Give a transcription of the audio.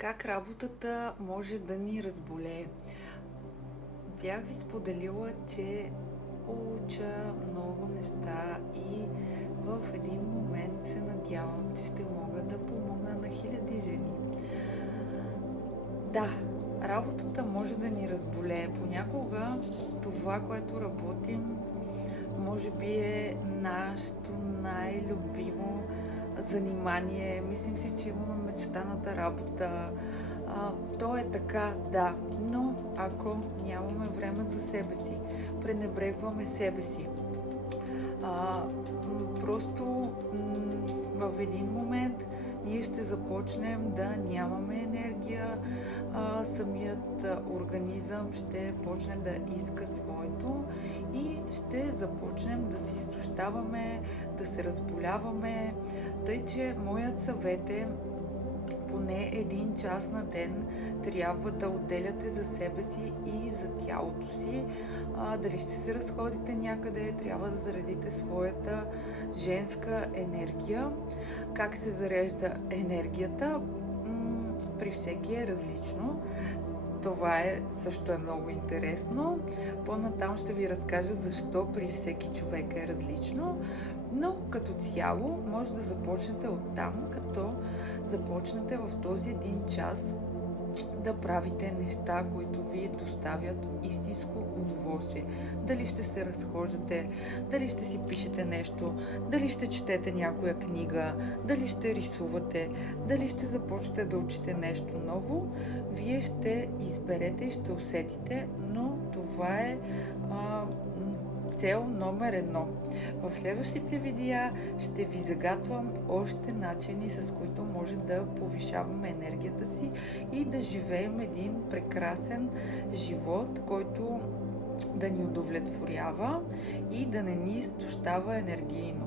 Как работата може да ни разболее? Бях ви споделила, че уча много неща и в един момент се надявам, че ще мога да помогна на хиляди жени. Да, работата може да ни разболее. Понякога това, което работим, може би е нашето най-любимо занимание. Мислим си, че имаме мечтаната работа. То е така, да, но ако нямаме време за себе си, пренебрегваме себе си, просто в един момент ние ще започнем да нямаме енергия, самият организъм ще почне да иска своето и ще започнем да се изтощаваме, да се разболяваме. Тъй, че моят съвет е поне 1 час на ден трябва да отделяте за себе си и за тялото си. Дали ще се разходите някъде, трябва да заредите своята женска енергия. Как се зарежда енергията? При всеки е различно. Това също е много интересно. По-натам ще ви разкажа защо при всеки човек е различно. Но като цяло може да започнете оттам, като започнете в този 1 час да правите неща, които ви доставят истинско удоволствие. Дали ще се разхождате, дали ще си пишете нещо, дали ще четете някоя книга, дали ще рисувате, дали ще започнете да учите нещо ново, вие ще изберете и ще усетите, но това е цел номер 1. В следващите видеа ще ви загатвам още начини, с които може да повишаваме енергията си и да живеем един прекрасен живот, който да ни удовлетворява и да не ни изтощава енергийно.